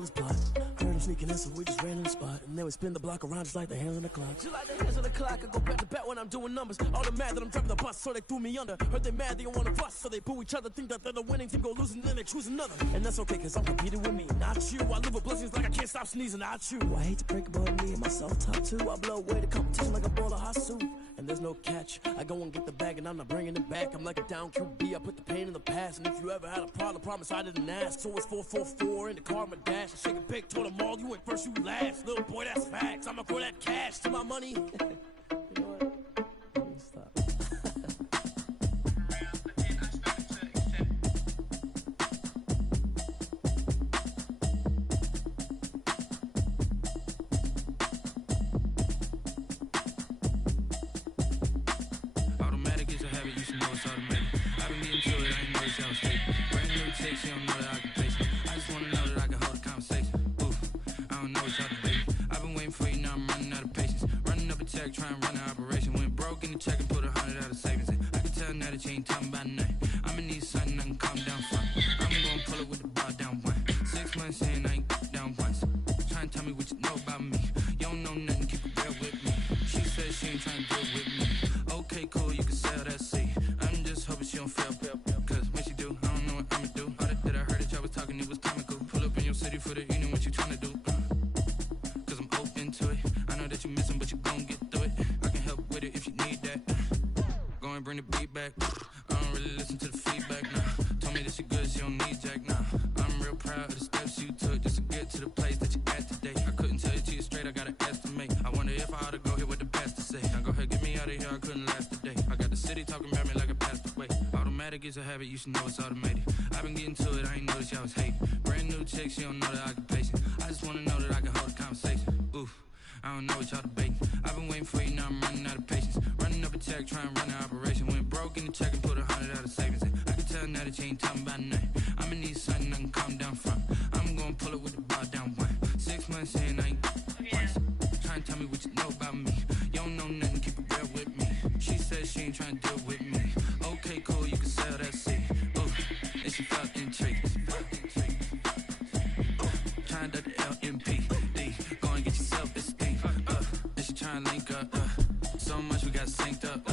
trailer's plot. Heard him sneaking in, so we just ran in the spot. And then we spin the block around just like the hands on the clock. Just like the hands on the clock, I go back to back when I'm doing numbers. All the mad that I'm driving the bus, so they threw me under. Heard they mad, they don't want to bust, so they boo each other. Think that they're the winning team, go losing, then they choose another. And that's okay, cause I'm competing with me, not you. I live with blessings like I can't stop sneezing, not you. I hate to break it, but me and myself top two. I blow away the competition like a bowl of hot soup. And there's no catch. I go and get the bag and I'm not bringing it back. I'm like a down QB, I put the pain in the past. And if you ever had a problem, promise I didn't ask. So it's 444 in the car, my dash. I shake a big, told them all, you ain't first, you last. Little boy, that's facts. I'ma throw that cash to my money. You know what? Let me stop. Automatic is a habit, you should know it's automatic. I've been getting to it, I ain't know it's y'all straight. Brand new chicks, you don't know that I can face it. I just wanna know that I can hold a conversation. Oof, I don't know what y'all debating. I've been waiting for you, now I'm running out of patience. Running up a check, trying to run an operation. Went broke in the check and put 100 out of savings in. I can tell now that you ain't talking about nothing. I'ma need something I can calm down from. I'm gonna pull it with the bar down one. 6 months in, I ain't down once. Trying to tell me what you know about me. You don't know nothing, keep it real with me. She said she ain't trying to deal with me. Okay, cool, you can sell that seat. I'm just hoping she don't fail. Cause when she do, I don't know what I'ma do. All that I heard that y'all was talking, it was comical. Pull up in your city for the evening, what you trying to do? Cause I'm open to it. I know that you missing, but you gon' get through it. I can help with it if you need that. Go and bring the beat back. I don't really listen to the feedback, nah. Told me that she good, she don't need jack, nah. I'm real proud of the steps you took just to get to the place that you at today. I couldn't tell you to you straight, I gotta estimate. I wonder if I ought to go here with the pastor say. Now go ahead, get me out of here, I couldn't last today. I got the city talking about me like a passed away. Automatic is a habit, you should know it's automated. I've been getting to it, I ain't noticed y'all was hating. Brand new chick, she don't know that I can pace it. I just wanna know that I can hold a conversation. Oof, I don't know what y'all debating. I've been waiting for you, now I'm running out of patience. Running up a check, trying to run an operation. Went broke in the check and put 100 out of savings in. I can tell now that you ain't talking about nothing. I'ma need something I can calm down from. I'm gonna pull it with the bar down one. 6 months in, I ain't once. Trying to tell me what you know about me. You don't know nothing, keep it real with me. She said she ain't trying to deal with me. Okay, cool, you can sell that seat. Ooh, and she felt intrigued. Trying to the LMPD. Go and get yourself esteem. And she trying to link up. So much we got synced up.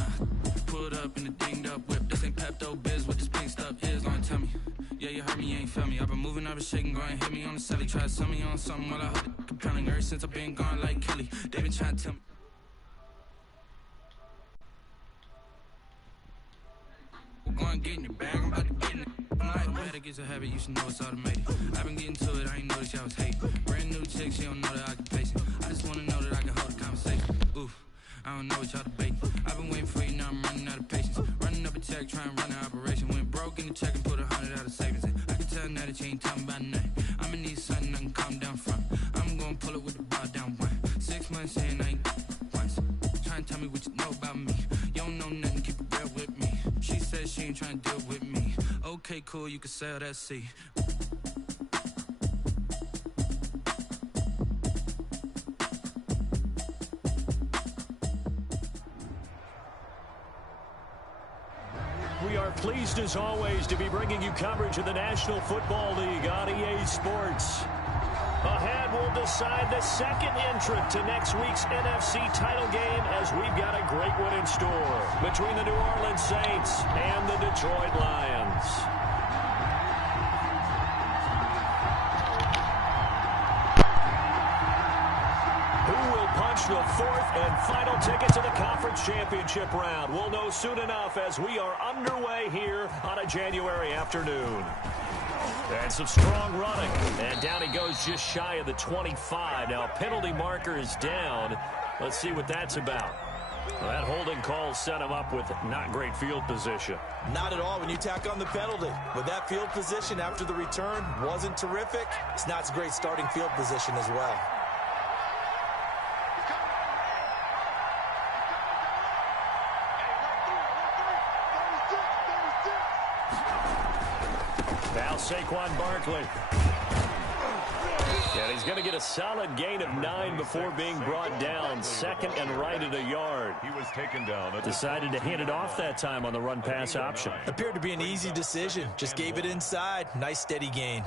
Pulled up in the dinged up whip. This ain't Pepto Biz with this pink stuff is. Long tell me. Yeah, you heard me, you ain't felt me. I've been moving, I've been shaking, go and hit me on the celly. Try to sell me on something while I hold it compelling. Ever since I've been gone like Kelly, they been trying to tell me. Go and get in your bag, I'm about to get in it. Automatic is a habit, you should know it's automated. I've been getting to it, I ain't noticed y'all was hating. Brand new chick, she don't know that I can pace it. I just wanna know that I can hold a conversation. Oof, I don't know what y'all debating. I've been waiting for you, now I'm running out of patience. Running up a check, trying to run an operation. Went broke in the check and put 100 out of savings in. I can tell now that you ain't talking about nothing. I'ma need something I can calm down from. I'm gonna pull it with the bar down one. 6 months in, I ain't once. Trying to tell me what you know about me. You don't know nothing, keep it real with me. She said she ain't trying to deal with me. Okay, cool, you can sell that seat. We are pleased as always to be bringing you coverage of the National Football League on EA Sports. Ahead, we'll decide the second entrant to next week's NFC title game as we've got a great one in store between the New Orleans Saints and the Detroit Lions. Who will punch the fourth and final ticket to the conference championship round? We'll know soon enough as we are underway here on a January afternoon. And some strong running. And down he goes just shy of the 25. Now, penalty marker is down. Let's see what that's about. Well, that holding call set him up with not great field position. Not at all when you tack on the penalty. But that field position after the return wasn't terrific. It's not a great starting field position as well. Now Saquon Barkley. And he's going to get a solid gain of 9 before being brought down. Second and right at a yard. He was taken down. Decided to hand it off that time on the run-pass option. Appeared to be an easy decision. Just gave it inside. Nice steady gain.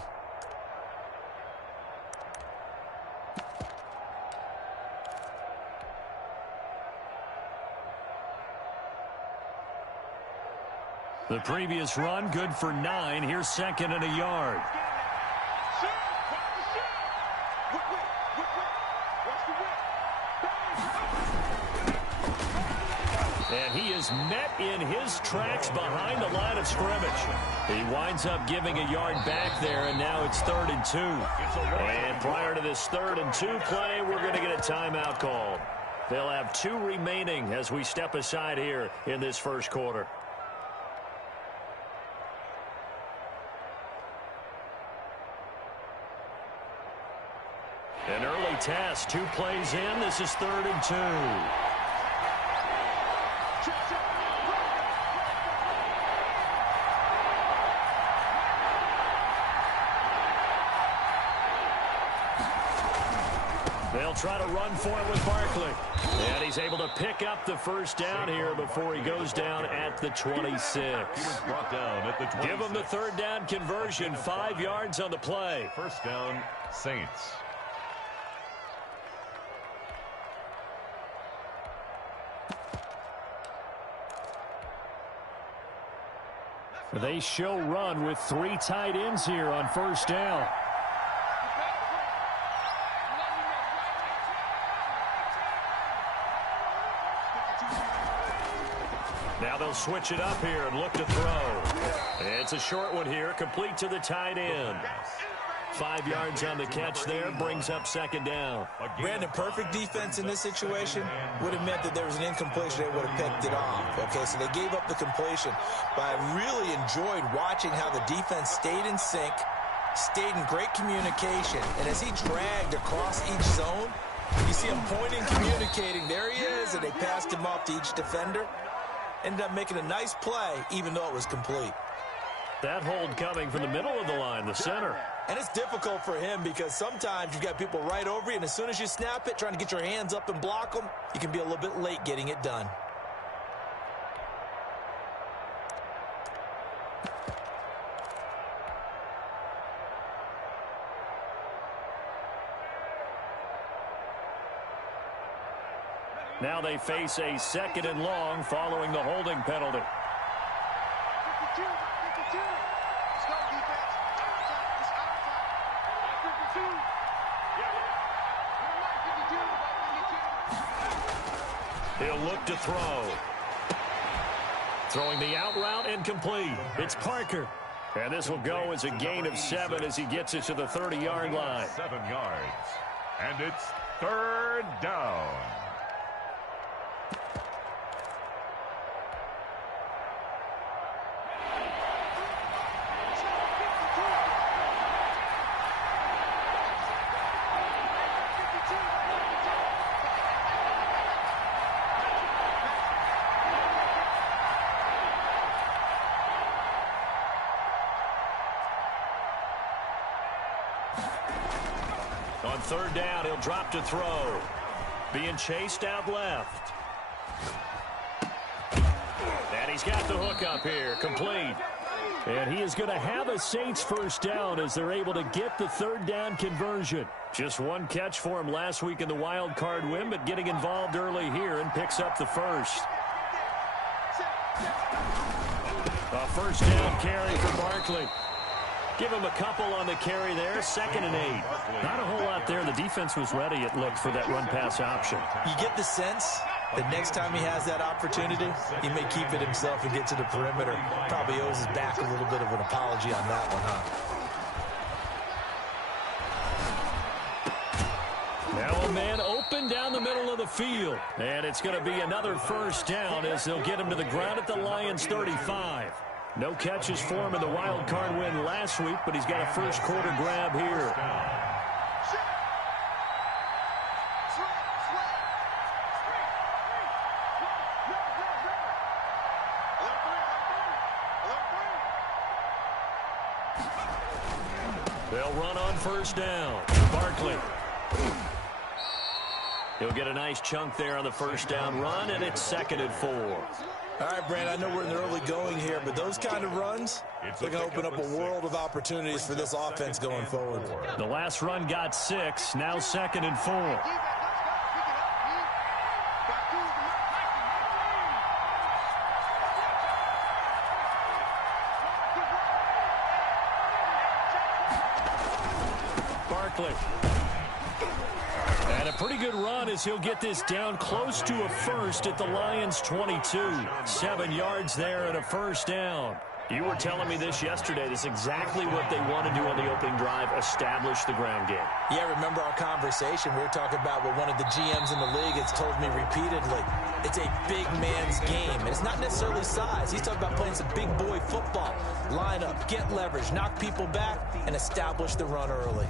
The previous run, good for 9. Here's second and a yard. And he is met in his tracks behind the line of scrimmage. He winds up giving a yard back there, and now it's 3rd and 2. And prior to this 3rd and 2 play, we're going to get a timeout called. They'll have 2 remaining as we step aside here in this first quarter. An early test, 2 plays in. This is 3rd and 2. They'll try to run for it with Barkley. And he's able to pick up the first down here before he goes down at the 26. Give him the 3rd down conversion. 5 yards on the play. First down, Saints. They show run with 3 tight ends here on first down. Now they'll switch it up here and look to throw. It's a short one here, complete to the tight end. 5 yards on the catch there, brings up second down. Brandon, perfect defense in this situation would have meant that there was an incompletion. They would have picked it off. Okay, so they gave up the completion. But I really enjoyed watching how the defense stayed in sync, stayed in great communication. And as he dragged across each zone, you see him pointing, communicating. There he is, and they passed him off to each defender. Ended up making a nice play, even though it was complete. That hold coming from the middle of the line, the center. And it's difficult for him because sometimes you've got people right over you, and as soon as you snap it, trying to get your hands up and block them, you can be a little bit late getting it done. Now they face a 2nd and long following the holding penalty. He'll look to throw. Throwing the out route incomplete. It's Parker. And this will go as a gain of 7 as he gets it to the 30-yard line. 7 yards. And it's 3rd down. On 3rd down, he'll drop to throw. Being chased out left. And he's got the hook up here, complete. And he is going to have a Saints first down as they're able to get the 3rd down conversion. Just 1 catch for him last week in the wild card win, but getting involved early here and picks up the first. A first down carry for Barkley. Give him a couple on the carry there. 2nd and 8. Not a whole lot there. The defense was ready, it looked, for that run-pass option. You get the sense that next time he has that opportunity, he may keep it himself and get to the perimeter. Probably owes his back a little bit of an apology on that one, huh? Now a man open down the middle of the field. And it's going to be another first down as they'll get him to the ground at the Lions' 35. No catches for him in the wild card win last week, but he's got a first quarter grab here. They'll run on first down. Barkley. He'll get a nice chunk there on the first down run, and it's 2nd and 4. All right, Brandon, I know we're in the early going here, but those kind of runs, they're going to open up a world of opportunities for this offense going forward. The last run got 6, now 2nd and 4. Barkley. And a pretty good run as he'll get this down close to a first at the Lions' 22. 7 yards there and a first down. You were telling me this yesterday. This is exactly what they want to do on the opening drive, establish the ground game. Yeah, remember our conversation. We were talking about what one of the GMs in the league has told me repeatedly. It's a big man's game, and it's not necessarily size. He's talking about playing some big boy football. Line up, get leverage, knock people back, and establish the run early.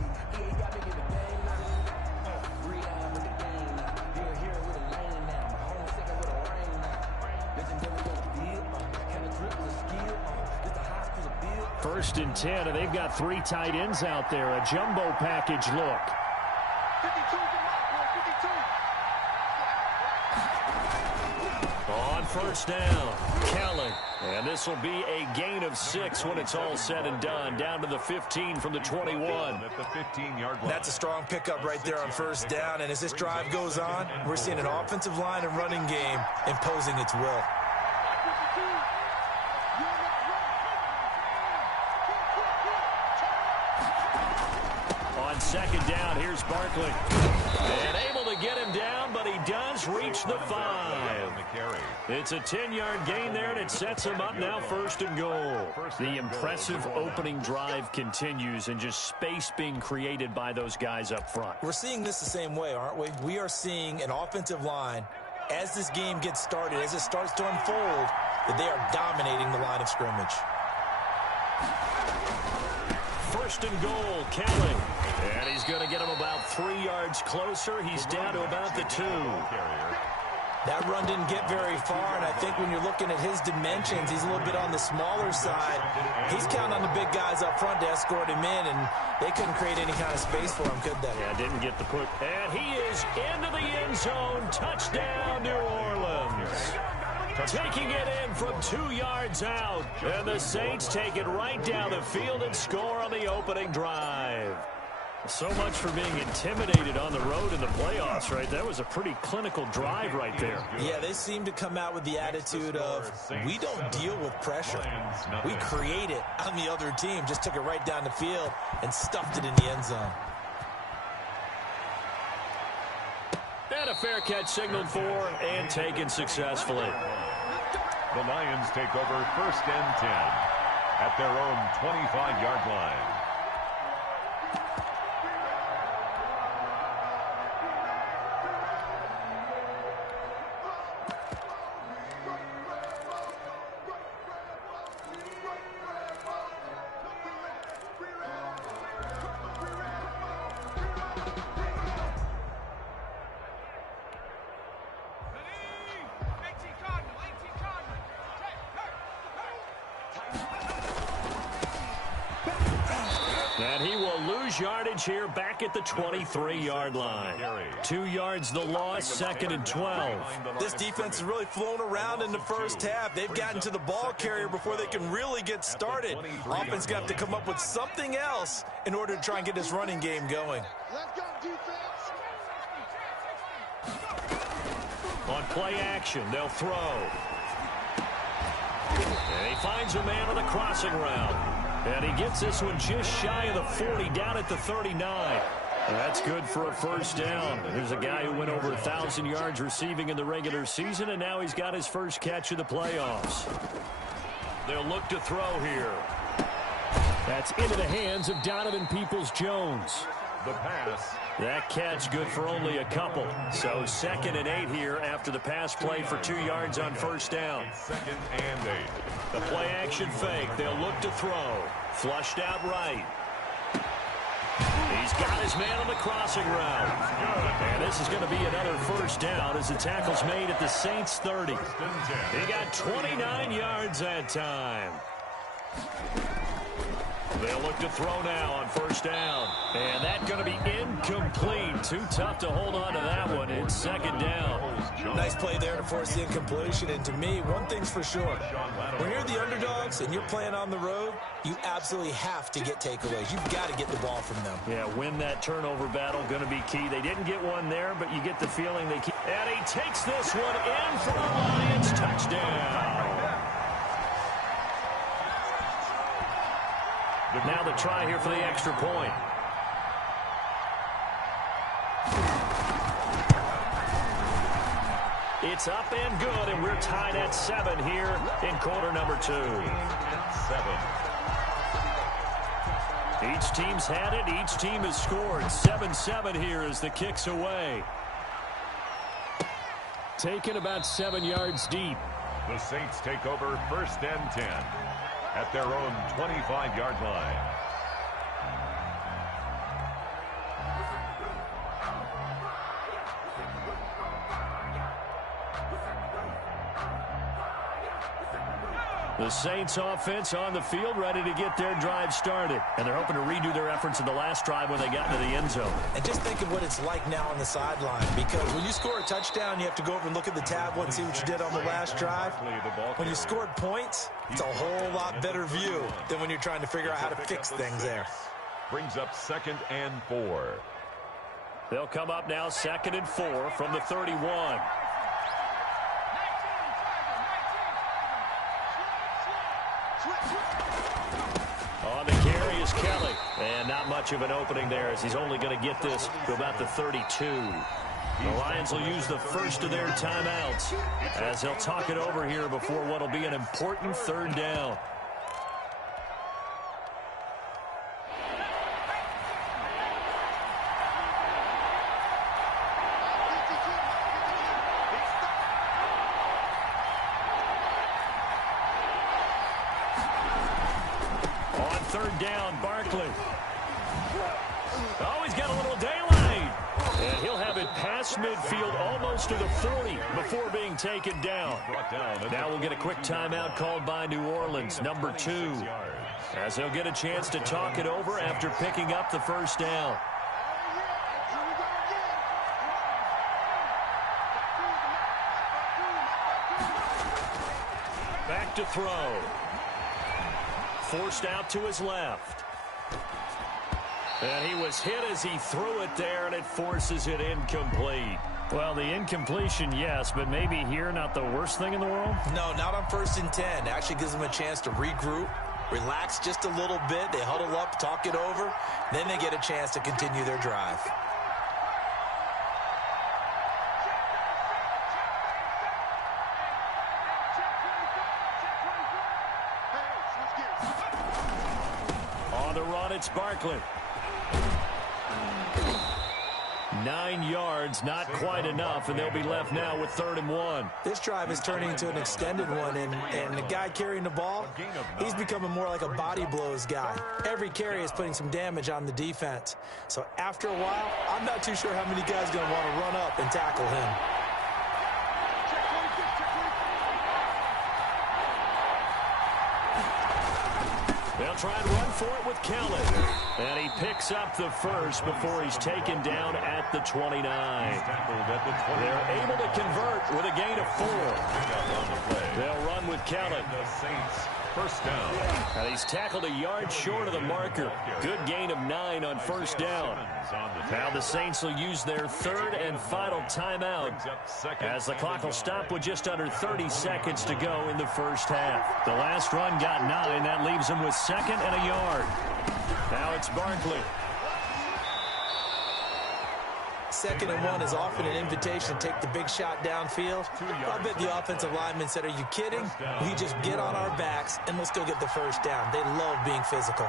First and 10, and they've got 3 tight ends out there. A jumbo package look. 52. On first down, Kelly. And this will be a gain of 6 when it's all said and done. Down to the 15 from the 21. At the 15-yard line. That's a strong pickup right there on first down. And as this drive goes on, we're seeing an offensive line and running game imposing its will. Second down, here's Barkley. And able to get him down, but he does reach the 5. It's a 10-yard gain there, and it sets him up now first and goal. The impressive opening drive continues, and just space being created by those guys up front. We're seeing this the same way, aren't we? We are seeing an offensive line, as this game gets started, as it starts to unfold, that they are dominating the line of scrimmage. First and goal, Kelly. And he's going to get him about 3 yards closer. He's down to about the 2. That run didn't get very far, and I think when you're looking at his dimensions, he's a little bit on the smaller side. He's counting on the big guys up front to escort him in, and they couldn't create any kind of space for him, could they? Yeah, didn't get the put. And he is into the end zone. Touchdown, New Orleans. Taking it in from 2 yards out. And the Saints take it right down the field and score on the opening drive. So much for being intimidated on the road in the playoffs, right? That was a pretty clinical drive right there. Yeah, they seem to come out with the attitude of, we don't deal with pressure. We create it on the other team. Just took it right down the field and stuffed it in the end zone. And a fair catch signaled for and taken successfully. The Lions take over first and 10 at their own 25-yard line. And he will lose yardage here back at the 23-yard line. 2 yards the loss, second and 12. This defense has really flown around in the first half. They've gotten to the ball carrier before they can really get started. Offense got to come up with something else in order to try and get this running game going. On play action, they'll throw. And he finds a man on the crossing route. And he gets this one just shy of the 40, down at the 39. That's good for a first down. There's a guy who went over 1,000 yards receiving in the regular season, and now he's got his first catch of the playoffs. They'll look to throw here. That's into the hands of Donovan Peoples-Jones. The pass. That catch good for only a couple. So 2nd and 8 here after the pass play for 2 yards on first down. 2nd and 8. The play action fake. They'll look to throw. Flushed out right. He's got his man on the crossing route. And this is going to be another first down as the tackle's made at the Saints 30. He got 29 yards that time. They'll look to throw now on first down. And that's going to be incomplete. Too tough to hold on to that one. It's second down. Nice play there to force the incompletion. And to me, one thing's for sure. When you're the underdogs and you're playing on the road, you absolutely have to get takeaways. You've got to get the ball from them. Yeah, win that turnover battle, going to be key. They didn't get one there, but you get the feeling they keep. And he takes this one in for the Lions. Touchdown. Now the try here for the extra point. It's up and good, and we're tied at 7 here in quarter number 2. 7. Each team's had it. Each team has scored. 7-7 here as the kick's away. Taken about 7 yards deep. The Saints take over 1st and 10 at their own 25-yard line. The Saints offense on the field, ready to get their drive started. And they're hoping to redo their efforts in the last drive when they got into the end zone. And just think of what it's like now on the sideline, because when you score a touchdown, you have to go over and look at the tablet and see what you did on the last drive. When you scored points, it's a whole lot better view than when you're trying to figure out how to fix things there. Brings up 2nd and 4. They'll come up now 2nd and 4 from the 31. On the carry is Kelly. And not much of an opening there as he's only going to get this to about the 32. The Lions will use the first of their timeouts as they'll talk it over here before what will be an important 3rd down. Down, Barkley. Oh, he's got a little daylight. And he'll have it past midfield almost to the 40 before being taken down. Now we'll get a quick timeout called by New Orleans, number 2, as they'll get a chance to talk it over after picking up the 1st down. Back to throw. Forced out to his left. And he was hit as he threw it there, and it forces it incomplete. Well, the incompletion, yes, but maybe here not the worst thing in the world? No, not on 1st and 10. It actually gives them a chance to regroup, relax just a little bit. They huddle up, talk it over. Then they get a chance to continue their drive. It's Barkley. 9 yards, not quite enough, and they'll be left now with 3rd and 1. This drive is turning into an extended one, and the guy carrying the ball, he's becoming more like a body blows guy. Every carry is putting some damage on the defense. So after a while, I'm not too sure how many guys are going to want to run up and tackle him. They'll try and run for it with Kelly. And he picks up the 1st before he's taken down at the 29. They're able to convert with a gain of 4. They'll run with Kelly. The Saints, 1st down. And he's tackled a yard short of the marker. Good gain of 9 on 1st down. Now the Saints will use their 3rd and final timeout as the clock will stop with just under 30 seconds to go in the 1st half. The last run got 9. That leaves them with 2nd and a yard. Now it's Barkley. 2nd and 1 is often an invitation to take the big shot downfield. I bet the offensive lineman said, are you kidding? We just get on our backs and let's go get the 1st down. They love being physical.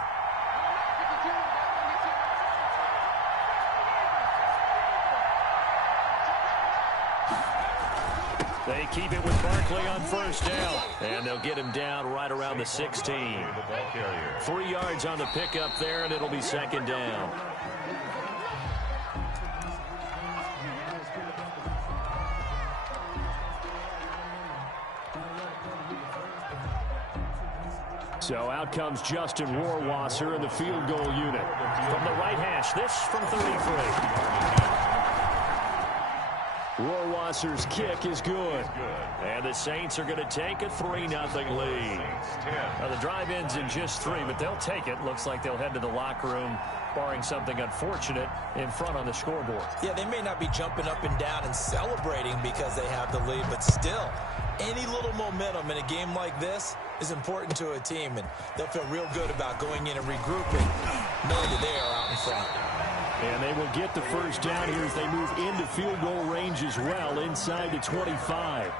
They keep it with Barkley on 1st down. And they'll get him down right around the 16. 3 yards on the pickup there, and it'll be 2nd down. So out comes Justin Rohrwasser in the field goal unit. From the right hash, this from 33. Rohrwasser's kick is good. And the Saints are going to take a 3-0 lead. Now the drive ends in just 3, but they'll take it. Looks like they'll head to the locker room, barring something unfortunate, in front on the scoreboard. Yeah, they may not be jumping up and down and celebrating because they have the lead, but still, any little momentum in a game like this is important to a team, and they'll feel real good about going in and regrouping, knowing that they are out in front. And they will get the first down here as they move into field goal range as well, inside the 25.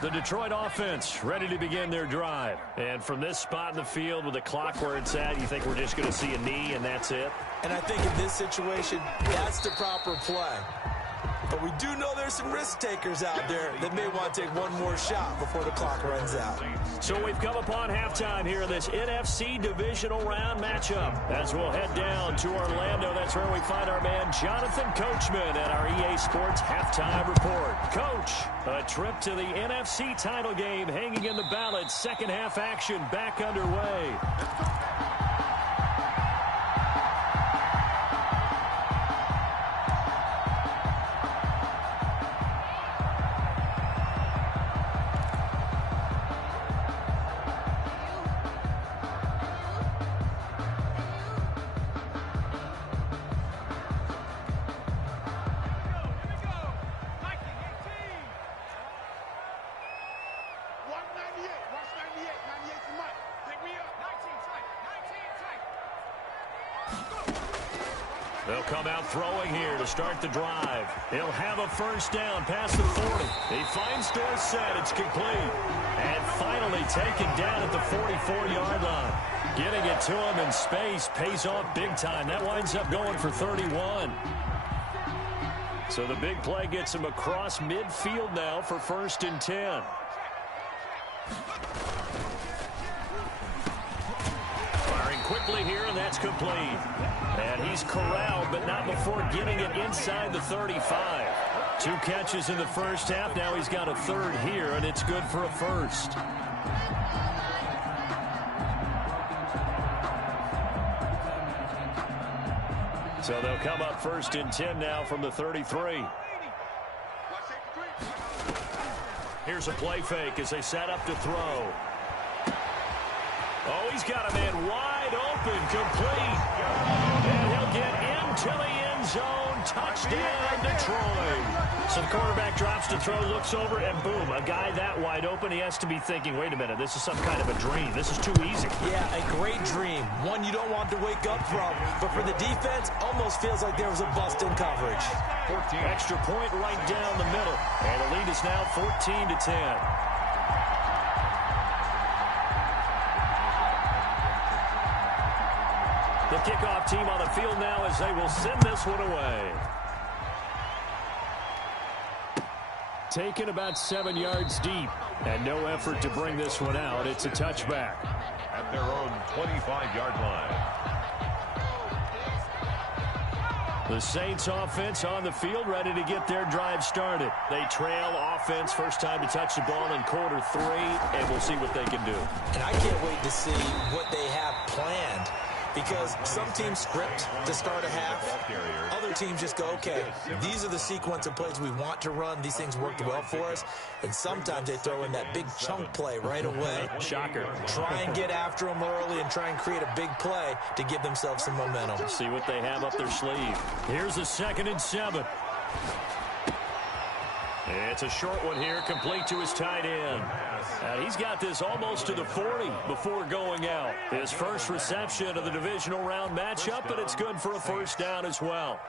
The Detroit offense ready to begin their drive. And from this spot in the field with the clock where it's at, you think we're just going to see a knee and that's it? And I think in this situation, that's the proper play. But we do know there's some risk takers out there that may want to take one more shot before the clock runs out. So we've come upon halftime here in this NFC divisional round matchup. As we'll head down to Orlando, that's where we find our man Jonathan Coachman at our EA Sports halftime report. Coach, a trip to the NFC title game hanging in the balance. Second half action back underway. They'll come out throwing here to start the drive. He'll have a first down past the 40. He finds Dorsett. It's complete. And finally taken down at the 44-yard line. Getting it to him in space pays off big time. That winds up going for 31. So the big play gets him across midfield now for 1st and 10. Firing quickly here, and that's complete. And he's corralled, but not before getting it inside the 35. 2 catches in the first half. Now he's got a third here, and it's good for a first. So they'll come up 1st and 10 now from the 33. Here's a play fake as they set up to throw. Oh, he's got a man wide open, complete. And he'll get into the end zone. Touchdown, Detroit. So the quarterback drops to throw, looks over, and boom, a guy that wide open, he has to be thinking, wait a minute, this is some kind of a dream. This is too easy. Yeah, a great dream. One you don't want to wake up from. But for the defense, almost feels like there was a bust in coverage. 14. Extra point right down the middle. And the lead is now 14-10. The kickoff team on the field now as they will send this one away. Taken about 7 yards deep, and no effort to bring this one out. It's a touchback. At their own 25-yard line. The Saints offense on the field, ready to get their drive started. They trail offense, first time to touch the ball in Q3, and we'll see what they can do. And I can't wait to see what they have planned. Because some teams script to start a half. Other teams just go, okay, these are the sequence of plays we want to run. These things worked well for us. And sometimes they throw in that big chunk play right away. Shocker. Try and get after them early and try and create a big play to give themselves some momentum. See what they have up their sleeve. Here's a 2nd and 7. It's a short one here, complete to his tight end. And he's got this almost to the 40 before going out. His first reception of the divisional round matchup, but it's good for a first down as well.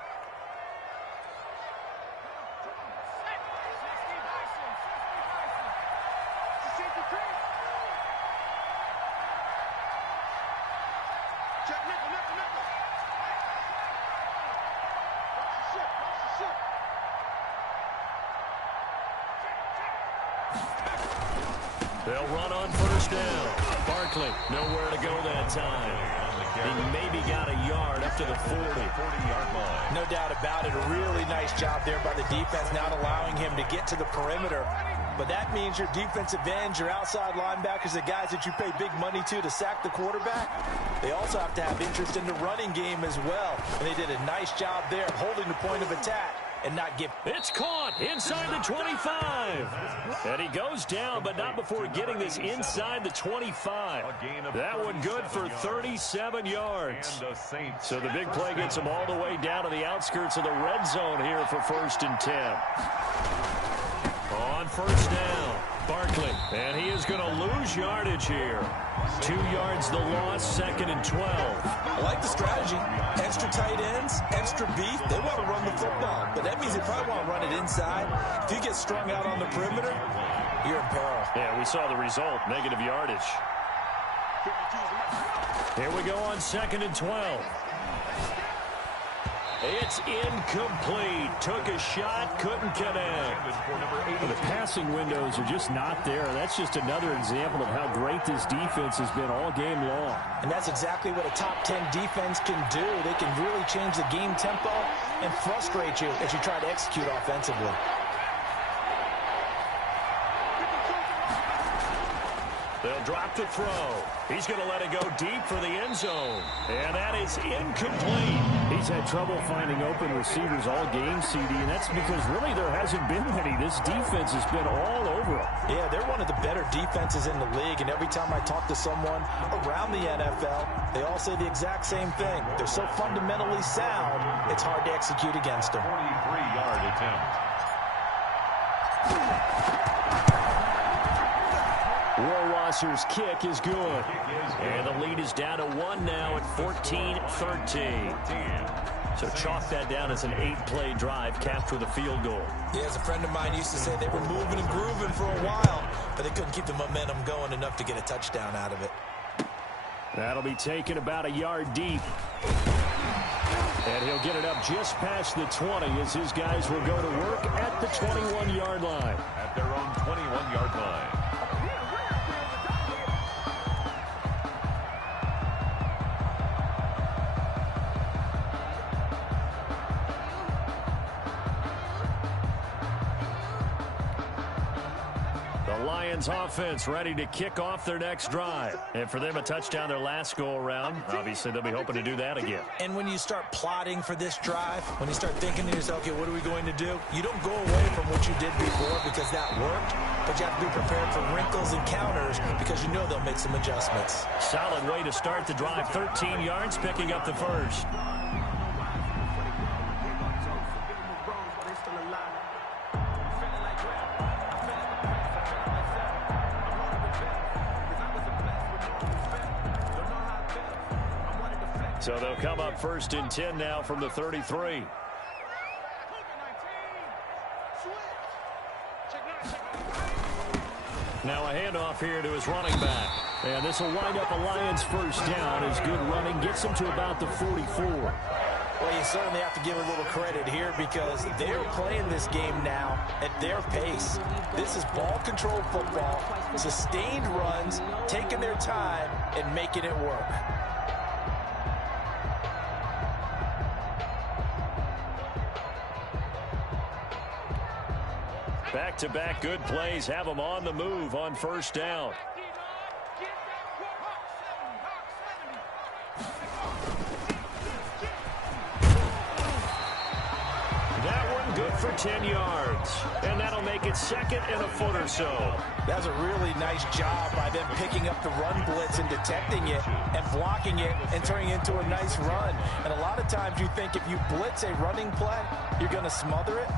They'll run on first down. Barkley, nowhere to go that time. He maybe got a yard up to the 40-yard line. No doubt about it. A really nice job there by the defense, not allowing him to get to the perimeter. But that means your defensive ends, your outside linebackers, the guys that you pay big money to sack the quarterback, they also have to have interest in the running game as well. And they did a nice job there holding the point of attack. and not give. It's caught inside the 25. And he goes down, but not before getting this inside the 25. That one good for 37 yards. So the big play gets him all the way down to the outskirts of the red zone here for 1st and 10. On 1st down, Barkley. And he is going to lose yardage here. 2 yards the loss, 2nd and 12. I like the strategy. Extra tight ends, extra beef. They want to run the football, but that means they probably want to run it inside. If you get strung out on the perimeter, you're in peril. Yeah, we saw the result, negative yardage. Here we go on 2nd and 12. It's incomplete. Took a shot, couldn't connect. Well, the passing windows are just not there. That's just another example of how great this defense has been all game long. And that's exactly what a top 10 defense can do. They can really change the game tempo and frustrate you as you try to execute offensively. They'll drop the throw. He's going to let it go deep for the end zone. And that is incomplete. He's had trouble finding open receivers all game, CD, and that's because really there hasn't been many. This defense has been all over them. Yeah, they're one of the better defenses in the league, and every time I talk to someone around the NFL, they all say the exact same thing. They're so fundamentally sound, it's hard to execute against them. 43-yard attempt. Warwasser's kick is good. And the lead is down to 1 now at 14-13. So chalk that down as an 8-play drive capped with a field goal. Yeah, as a friend of mine used to say, they were moving and grooving for a while, but they couldn't keep the momentum going enough to get a touchdown out of it. That'll be taken about a yard deep. And he'll get it up just past the 20 as his guys will go to work at the 21-yard line. At their own 21-yard line. Offense ready to kick off their next drive. And for them, a touchdown their last go-around. Obviously, they'll be hoping to do that again. And when you start plotting for this drive, when you start thinking to yourself, okay, what are we going to do? You don't go away from what you did before because that worked, but you have to be prepared for wrinkles and counters because you know they'll make some adjustments. Solid way to start the drive. 13 yards, picking up the first. So they'll come up 1st and 10 now from the 33. Now a handoff here to his running back. And this will wind up a Lions first down as good running gets them to about the 44. Well, you certainly have to give a little credit here because they're playing this game now at their pace. This is ball control football, sustained runs, taking their time and making it work. Back-to-back good plays have them on the move on 1st down. That one good for 10 yards. And that'll make it 2nd and a foot or so. That's a really nice job by them picking up the run blitz and detecting it and blocking it and turning it into a nice run. And a lot of times you think if you blitz a running play, you're going to smother it.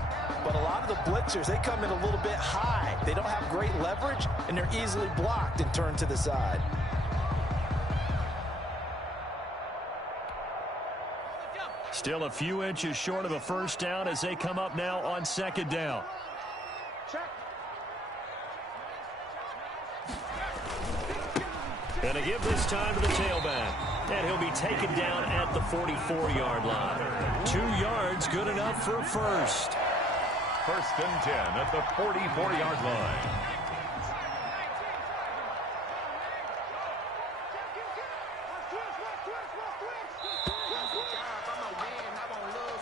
But a lot of the blitzers, they come in a little bit high. They don't have great leverage, and they're easily blocked and turned to the side. Still a few inches short of a first down as they come up now on 2nd down. And a give this time to the tailback. And he'll be taken down at the 44-yard line. 2 yards, good enough for a first. 1st and 10 at the 44-yard line.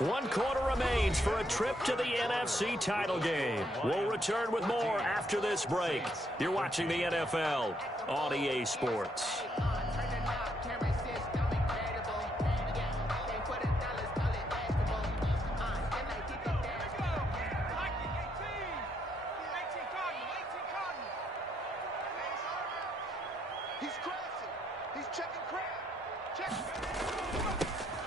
One quarter remains for a trip to the NFC title game. We'll return with more after this break. You're watching the NFL on EA Sports.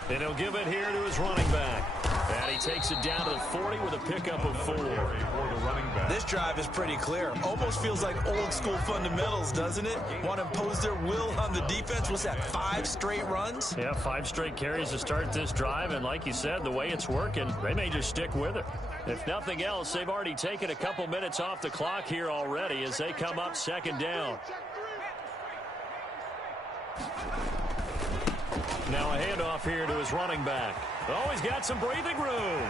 And he'll give it here to his running back. And he takes it down to the 40 with a pickup of 4. This drive is pretty clear. Almost feels like old school fundamentals, doesn't it? Want to impose their will on the defense. What's that, 5 straight runs? Yeah, 5 straight carries to start this drive. And like you said, the way it's working, they may just stick with it. If nothing else, they've already taken a couple minutes off the clock here already as they come up second down. Now a handoff here to his running back. Oh, he's got some breathing room.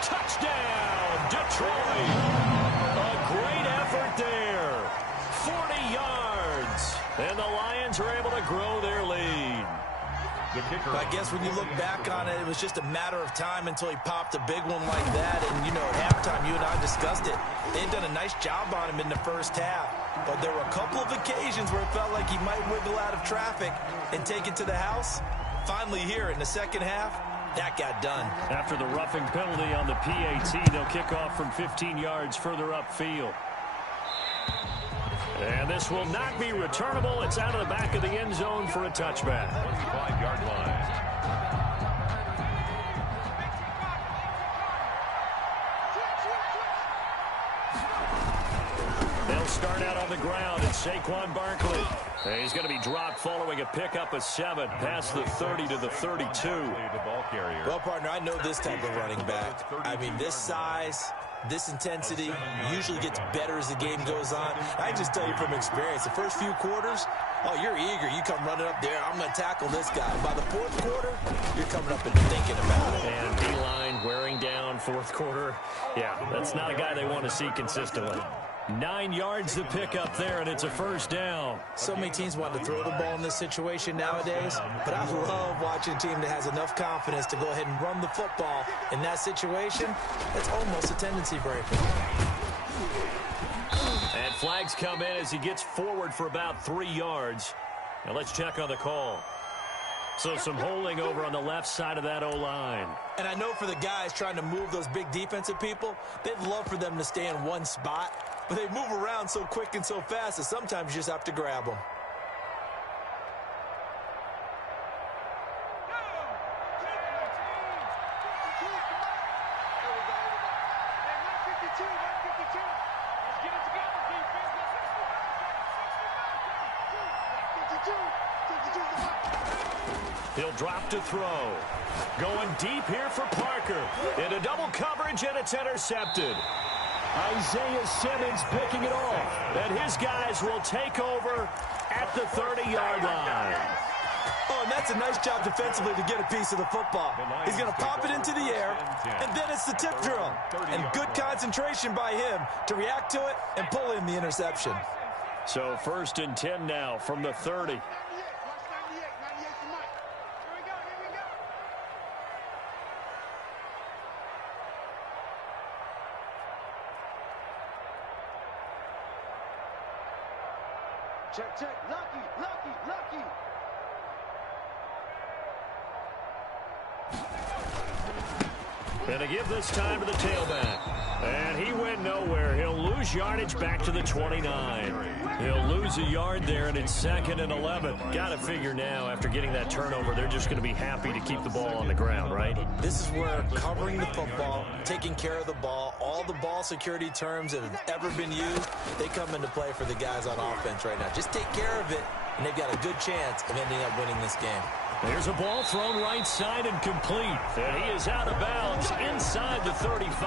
Touchdown, Detroit. A great effort there. 40 yards. And the Lions are able to grow their lead. I guess when you look back on it, it was just a matter of time until he popped a big one like that. And, you know, at halftime, you and I discussed it. They'd done a nice job on him in the first half. But there were a couple of occasions where it felt like he might wiggle out of traffic and take it to the house. Finally here in the second half, that got done. After the roughing penalty on the PAT, they'll kick off from 15 yards further upfield. And this will not be returnable. It's out of the back of the end zone for a touchback. 25-yard line. They'll start out on the ground. It's Saquon Barkley. And he's going to be dropped following a pickup of 7 past the 30 to the 32. Well, partner, I know this type of running back. I mean, this size, this intensity usually gets better as the game goes on. I can just tell you from experience, the first few quarters, oh, you're eager. You come running up there, I'm going to tackle this guy. By the fourth quarter, you're coming up and thinking about it. And D-line wearing down fourth quarter. Yeah, that's not a guy they want to see consistently. 9 yards to pick up there, and it's a first down. So many teams want to throw the ball in this situation nowadays, but I love watching a team that has enough confidence to go ahead and run the football. In that situation, it's almost a tendency breaker. And flags come in as he gets forward for about 3 yards. Now let's check on the call. So some holding over on the left side of that O-line. And I know for the guys trying to move those big defensive people, they'd love for them to stay in one spot. But they move around so quick and so fast that sometimes you just have to grab them. He'll drop to throw. Going deep here for Parker. Into double coverage, and it's intercepted. Isaiah Simmons picking it off. And his guys will take over at the 30-yard line. Oh, and that's a nice job defensively to get a piece of the football. He's going to pop it into the air, and then it's the tip drill. And good concentration by him to react to it and pull in the interception. So 1st and 10 now from the 30. Check, check. Lucky, lucky, lucky. And to give this time to the tailback. And he went nowhere. He'll lose yardage back to the 29. He'll lose a yard there, and it's 2nd and 11. Got to figure now, after getting that turnover, they're just going to be happy to keep the ball on the ground, right? This is where covering the football, taking care of the ball, all the ball security terms that have ever been used, they come into play for the guys on offense right now. Just take care of it, and they've got a good chance of ending up winning this game. There's a ball thrown right side and complete. And he is out of bounds inside the 35.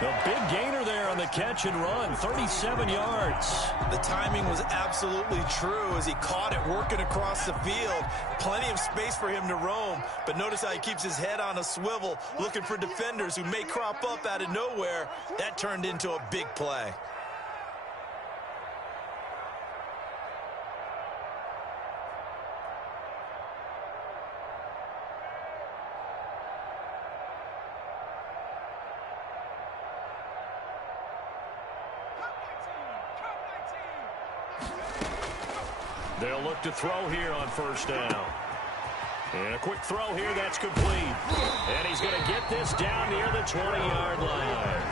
A big gainer there on the catch and run, 37 yards. The timing was absolutely true as he caught it working across the field. Plenty of space for him to roam. But notice how he keeps his head on a swivel, looking for defenders who may crop up out of nowhere. That turned into a big play. They'll look to throw here on 1st down. And a quick throw here, that's complete. And he's going to get this down near the 20-yard line.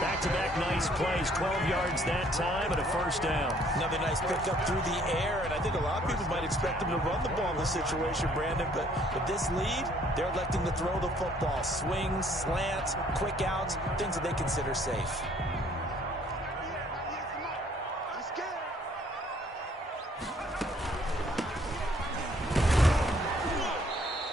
Back-to-back nice plays. 12 yards that time and a first down. Another nice pickup through the air, and I think a lot of people might expect them to run the ball in this situation, Brandon, but with this lead, they're electing to throw the football. Swings, slants, quick outs, things that they consider safe.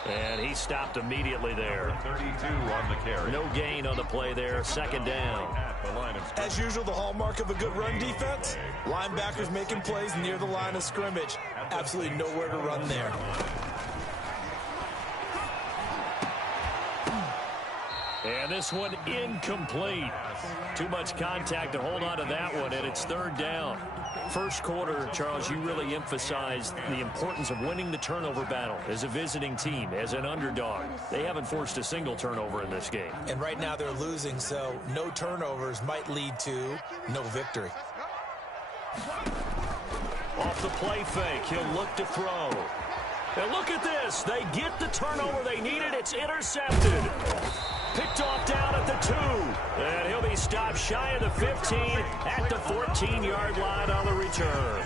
And he stopped immediately there. 32 on the carry. No gain on the play there. Second down. At the line of As usual, the hallmark of a good run defense, linebackers making plays near the line of scrimmage. Absolutely nowhere to run there. And this one incomplete. Too much contact to hold on to that one, and it's third down. First quarter, Charles, you really emphasized the importance of winning the turnover battle as a visiting team, as an underdog. They haven't forced a single turnover in this game. And right now they're losing, so no turnovers might lead to no victory. Off the play fake, he'll look to throw. And look at this. They get the turnover they needed. It's intercepted. Picked off down at the 2. And he'll be stopped shy of the 15 at the 14-yard line on the return.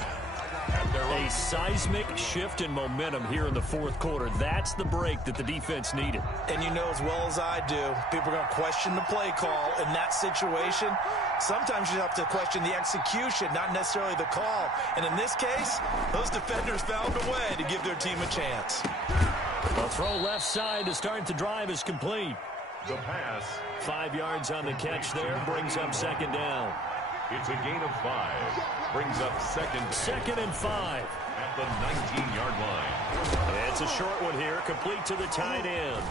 A seismic shift in momentum here in the fourth quarter. That's the break that the defense needed. And you know as well as I do, people are going to question the play call in that situation. Sometimes you have to question the execution, not necessarily the call. And in this case, those defenders found a way to give their team a chance. A throw left side to start the drive is complete. the pass. 5 yards on the catch there, brings up second down. It's a gain of 5. Brings up second and 5. At the 19-yard line. It's a short one here, complete to the tight end.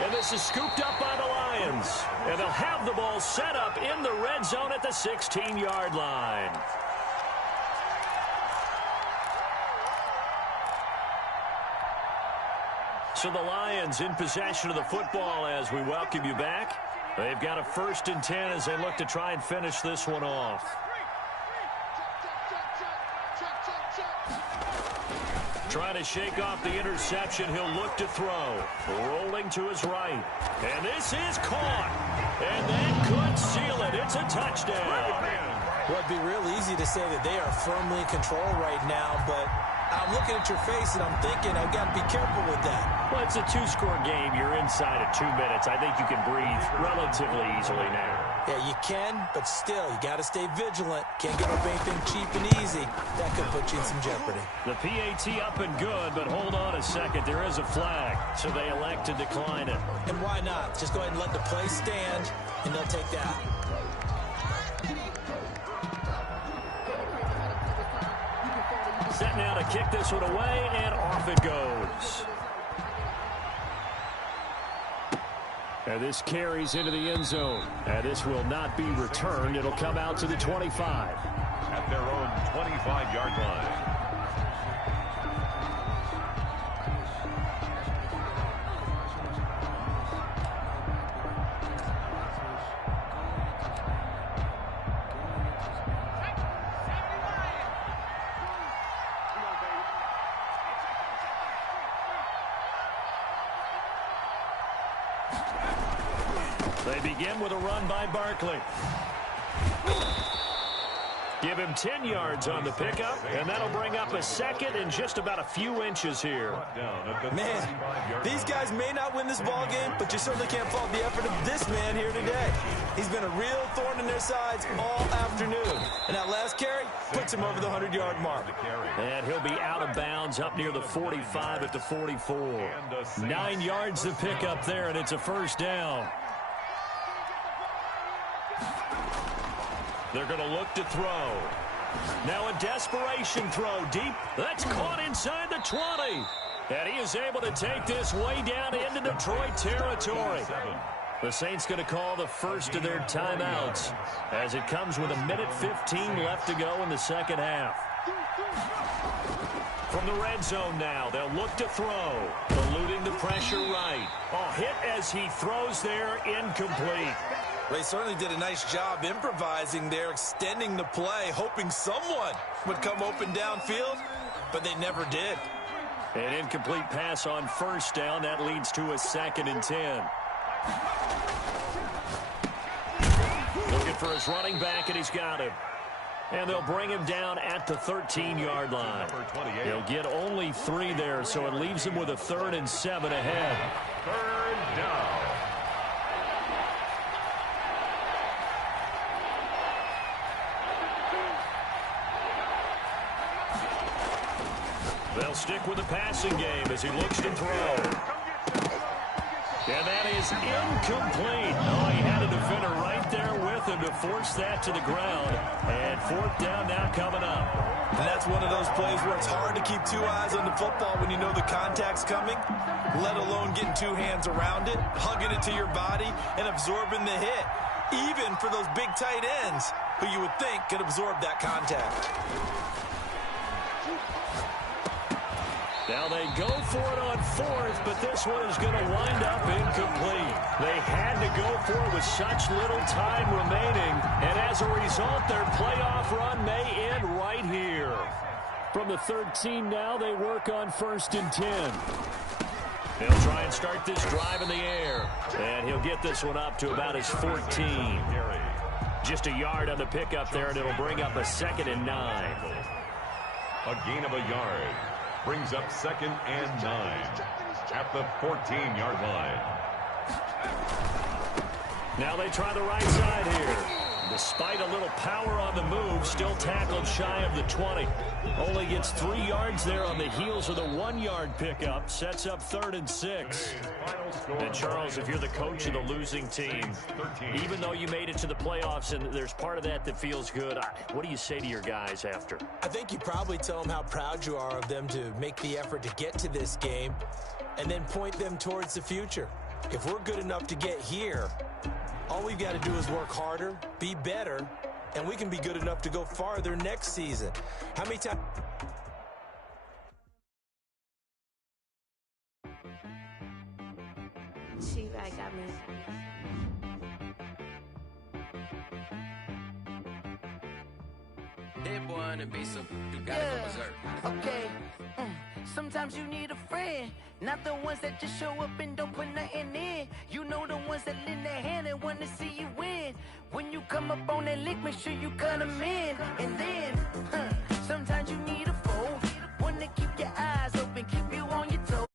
And this is scooped up by the Lions. And they'll have the ball set up in the red zone at the 16-yard line. So the Lions in possession of the football as we welcome you back. They've got a 1st and 10 as they look to try and finish this one off. Trying to shake off the interception. He'll look to throw. Rolling to his right. And this is caught. And that could seal it. It's a touchdown. Well, it'd be real easy to say that they are firmly in control right now, but I'm looking at your face and I'm thinking I've got to be careful with that. Well, it's a 2-score game. You're inside of 2 minutes. I think you can breathe relatively easily now. Yeah, you can, but still, you got to stay vigilant. Can't give up anything cheap and easy. That could put you in some jeopardy. The PAT up and good, but hold on a second. There is a flag, so they elect to decline it. And why not? Just go ahead and let the play stand, and they'll take that. Set now to kick this one away, and off it goes. And this carries into the end zone. And this will not be returned. It'll come out to the 25. At their own 25-yard line. They begin with a run by Barkley. Give him 10 yards on the pickup, and that'll bring up a second and just about a few inches here. Man, these guys may not win this ball game, but you certainly can't fault the effort of this man here today. He's been a real thorn in their sides all afternoon. And that last carry puts him over the 100-yard mark. And he'll be out of bounds up near the 45 at the 44. 9 yards to pick up there, and it's a first down. They're going to look to throw. Now a desperation throw deep. That's caught inside the 20. And he is able to take this way down into Detroit territory. The Saints going to call the first of their timeouts as it comes with 1:15 left to go in the second half. From the red zone now, they'll look to throw. Eluding the pressure right. A hit as he throws there, incomplete. They certainly did a nice job improvising there, extending the play, hoping someone would come open downfield, but they never did. An incomplete pass on first down. That leads to a 2nd and 10. Looking for his running back, and he's got him. And they'll bring him down at the 13-yard line. He'll get only 3 there, so it leaves him with a 3rd and 7 ahead. 3rd down. They'll stick with the passing game as he looks to throw. And that is incomplete. Oh, he had a defender right there with him to force that to the ground. And 4th down now coming up. And that's one of those plays where it's hard to keep 2 eyes on the football when you know the contact's coming, let alone getting 2 hands around it, hugging it to your body, and absorbing the hit, even for those big tight ends who you would think could absorb that contact. Now they go for it on 4th, but this one is going to wind up incomplete. They had to go for it with such little time remaining, and as a result, their playoff run may end right here. From the 13 now, they work on 1st and 10. They'll try and start this drive in the air, and he'll get this one up to about his 14. Just a yard on the pickup there, and it'll bring up a 2nd and 9. A gain of a yard. Brings up 2nd and 9 at the 14-yard line. Now they try the right side here. Despite a little power on the move, still tackled shy of the 20. Only gets 3 yards there on the heels of the 1-yard pickup. Sets up 3rd and 6. And Charles, if you're the coach of the losing team, even though you made it to the playoffs and there's part of that that feels good, what do you say to your guys after? I think you probably tell them how proud you are of them to make the effort to get to this game and then point them towards the future. If we're good enough to get here, all we've got to do is work harder, be better, and we can be good enough to go farther next season. How many times? She right got me. That boy on the beat, so you gotta go berserk. Okay. Sometimes you need a friend, not the ones that just show up and don't put nothing in. You know the ones that lend their hand and want to see you win. When you come up on that lick, make sure you cut them in. And then,